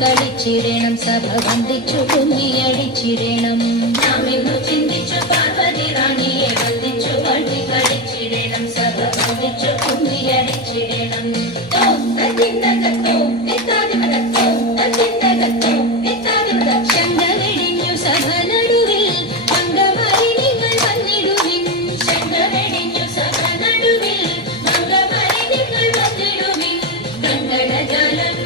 കളിച്ചിടണം സഭ വന്ദിച്ചു കുഞ്ഞിയടിച്ചിടണം നാമെന്നു ചിന്തിച്ചു പാർവതി റാണിയെ വന്ദിച്ചു വാഴ്ത്തി കളിച്ചിടണം സഭ വന്ദിച്ചു കുഞ്ഞിയടിച്ചിടണം ശങ്കരടിഞ്ഞു സഭ നടുവിൽ അംഗമായി നിങ്ങൾ വന്നിടുവിൻ ശങ്കരടിഞ്ഞു സഭ നടുവിൽ അംഗമായി നിങ്ങൾ വന്നിടുവിൻ കങ്കണജാലം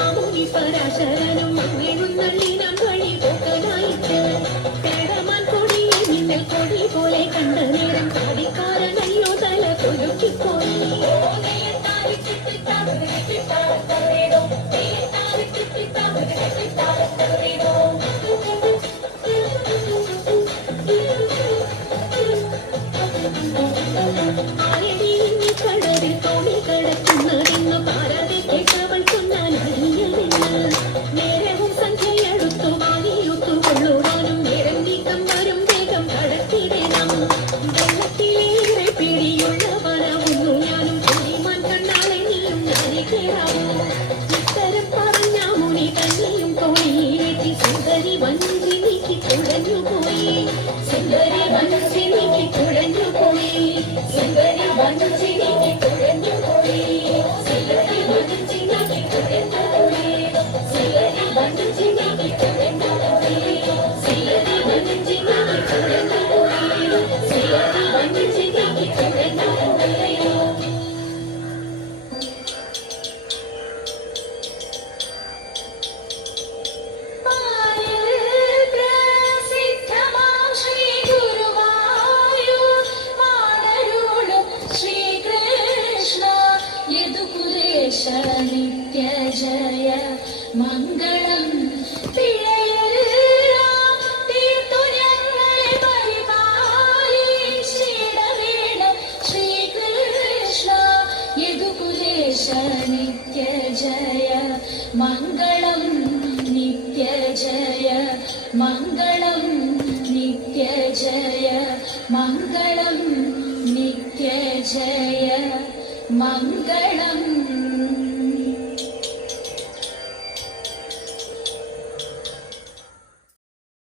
മാമുനി പരാശരനും വീഴുന്നള്ളി നാം വഴി പോക്കനായിട്ട് പേടമാൻ കൊടിയെ മിന്നൽ കൊടി പോലെ കണ്ട നേരം കാടിക്കാരനയ്യോ തല കുലുക്കിപ്പോയി. കടലിൽ തോണി കടക്കുന്നതെന്ന് പാരാതെ കേട്ടവൾ കൊന്നാൽ അറിയമെന്ന്. നേരവും സംഖ്യയെടുത്തു വാങ്ങിയൊത്തു കൊള്ളുവാനും നേരം നീക്കം വരും വേഗം കടത്തിടണം. വെള്ളത്തിലേറെ പിടിയുള്ളവനാവുന്നു ഞാനും കുടിമാൻ കണ്ണാളെ നീയും ഞാനേ കേറാവൂ. ഇത്തരം പറഞ്ഞ മുനി തന്നെയും തോണിയിലേറ്റി സുന്ദരി വഞ്ചി നീക്കി കുഴഞ്ഞുപോയി. സുന്ദരി വഞ്ചി നീക്കി കുഴഞ്ഞുപോയി. സുന്ദരി വഞ്ചി നീക്കി കുഴഞ്ഞുപോയി. സുന്ദരി വഞ്ചി നീക്കി കുഴഞ്ഞുപോയി. സുന്ദരി വഞ്ചി നീക്കി കുഴഞ്ഞുപോയി. സുന്ദരി വഞ്ചി നീക്കി കുഴഞ്ഞുപോയി. സുന്ദരി വഞ്ചി നീക്കി കുഴഞ്ഞുപോയി. നിത്യ ജയ മംഗളം പിഴയെല്ലാം തീർത്തു ഞങ്ങളെ പരിപാലിച്ചിടവേണം ശ്രീകൃഷ്ണ യദുകുലേശ നിത്യ ജയ മംഗളം നിത്യ ജയ മംഗളം നിത്യ ജയ മംഗളം നിത്യ ജയ മംഗളം